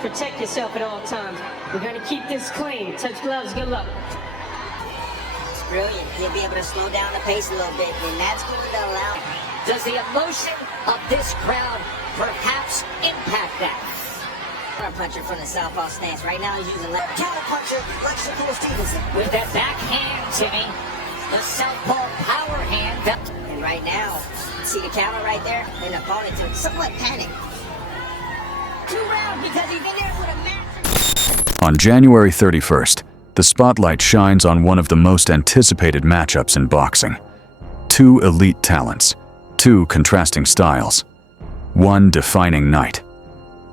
protect yourself at all times. We're going to keep this clean. Touch gloves, good luck. It's brilliant. He'll be able to slow down the pace a little bit, and that's going to allow. Does the emotion of this crowd perhaps impact that? Counter puncher from the southpaw stance. Right now he's using left counter puncher like Shakur Stevenson. With that backhand, Timmy, the southpaw power hand. And right now, see the counter right there? And the opponent to somewhat panic. 2 rounds because he's been there with a master. On January 31st, the spotlight shines on one of the most anticipated matchups in boxing. 2 elite talents, 2 contrasting styles, 1 defining night.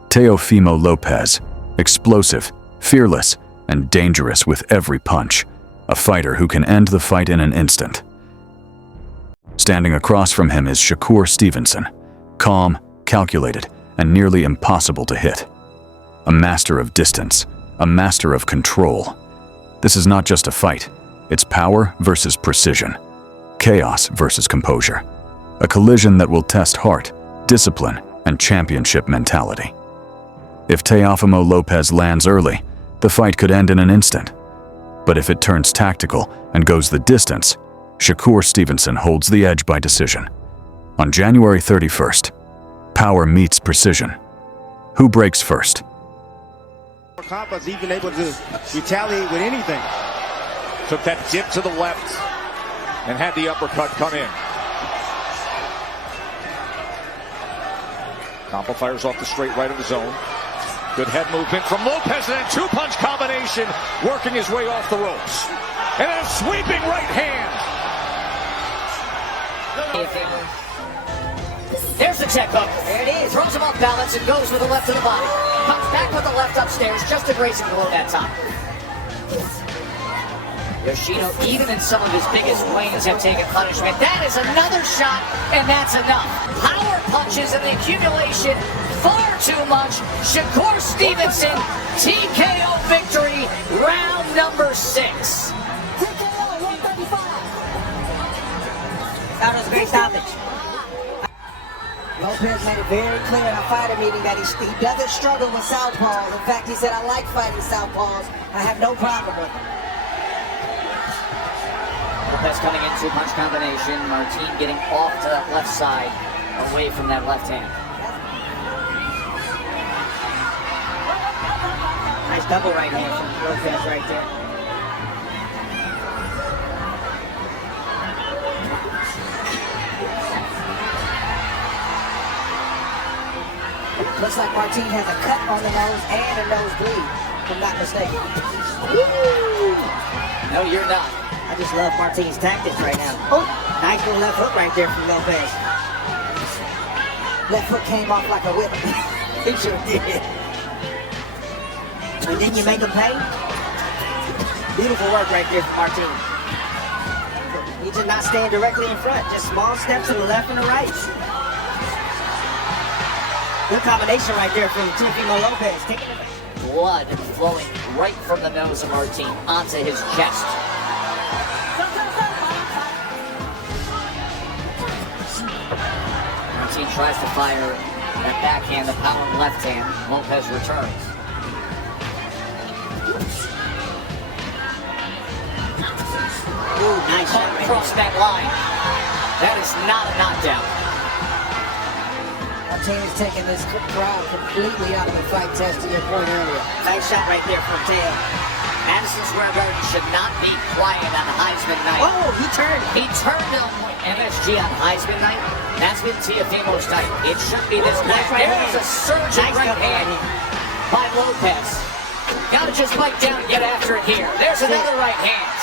Teofimo Lopez, explosive, fearless, and dangerous with every punch. A fighter who can end the fight in an instant. Standing across from him is Shakur Stevenson, calm, calculated, and nearly impossible to hit. A master of distance, a master of control. This is not just a fight, it's power versus precision, chaos versus composure. A collision that will test heart, discipline, and championship mentality. If Teofimo Lopez lands early, the fight could end in an instant. But if it turns tactical and goes the distance, Shakur Stevenson holds the edge by decision. On January 31st, power meets precision. Who breaks first? Kapa's even able to retaliate with anything. Took that dip to the left and had the uppercut come in. Kampa fires off the straight right of his own. Good head movement from Lopez, and then 2-punch combination, working his way off the ropes. And then a sweeping right hand. There's the check hook. There it is. Throws him off balance and goes with the left to the body. Comes back with the left upstairs, just a grazing blow that time. Yoshino, even in some of his biggest wins, have taken punishment. That is another shot, and that's enough. Power punches and the accumulation, far too much. Shakur Stevenson, TKO victory, round number 6. TKO 135. That was a great stoppage. Lopez made it very clear in a fighter meeting that he doesn't struggle with southpaws. In fact, he said, I like fighting southpaws. I have no problem with them. Lopez coming in 2-punch combination. Martin getting off to that left side, away from that left hand. Nice double right hand from Lopez right there. Looks like Martin has a cut on the nose and a nosebleed, if I'm not mistaken. Woo! No, you're not. I just love Martin's tactics right now. Oh, nice little left hook right there from Lopez. Left hook came off like a whip. He sure did. And then you make him pay. Beautiful work right there from Martin. He did not stand directly in front. Just small steps to the left and the right. Good combination right there from Teofimo Lopez. Taking it back. Blood flowing right from the nose of Martin onto his chest. Martin tries to fire that backhand, the power left hand. Lopez returns. Ooh, nice shot right Across that line. That is not a knockdown. Martin is taking this crowd completely out of the fight test to your point earlier. Nice shot right there from Teo. Madison Square Garden should not be quiet on Heisman night. Oh, he turned. He turned on MSG on Heisman night. That's been Teofimo's night. It shouldn't be this night. Right There was a surging right hand by Lopez. Gotta just bite down and get after it here. There's another right hand.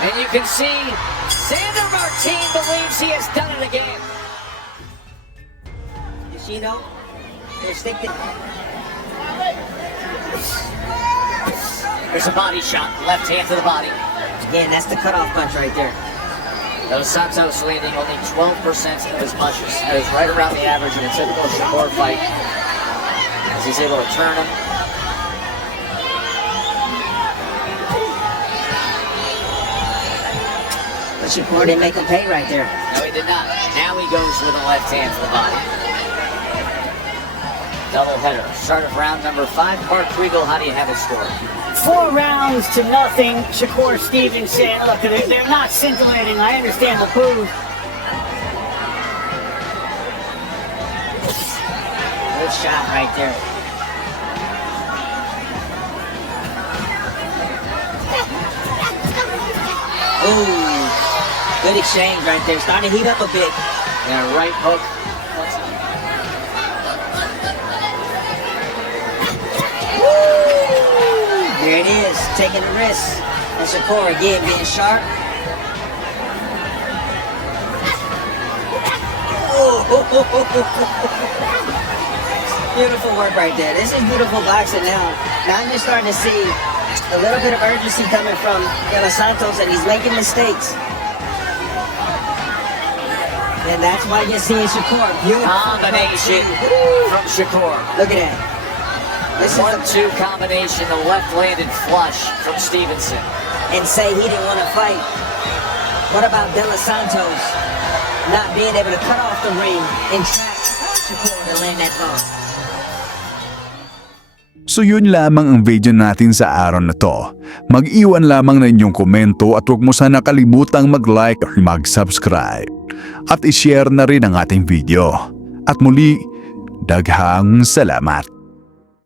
And you can see Sander Martin believes he has done it again. Yoshino, they're sticking. There's a body shot, left hand to the body. Again, that's the cutoff punch right there. Dos Santos landing only 12% of his punches. That is right around the average in a typical Shakur fight. As he's able to turn him. Shakur didn't make him pay right there. No, he did not. Now he goes with a left hand to the body. Double header. Start of round number 5. Mark Kriegel, how do you have it scored? 4 rounds to nothing. Shakur Stevenson. Look, they're not scintillating. I understand the food. Good shot right there. Ooh, good exchange right there. Starting to heat up a bit. And a right hook. There it is, taking the risk. And Shakur again being sharp. Beautiful work right there. This is beautiful boxing now. Now I'm just starting to see a little bit of urgency coming from De Los Santos, and he's making mistakes. And that's why you're seeing Shakur. Beautiful Combination from Shakur. Look at that. This is 1-2 combination, the left-landed flush from Stevenson. and say he didn't want to fight. What about De Los Santos not being able to cut off the ring and track Shakur to land that ball? So yun lamang ang video natin sa araw na to. Mag-iwan lamang ng inyong komento at huwag mo sana kalimutang mag-like or mag-subscribe. At i-share na rin ang ating video. At muli, daghang salamat.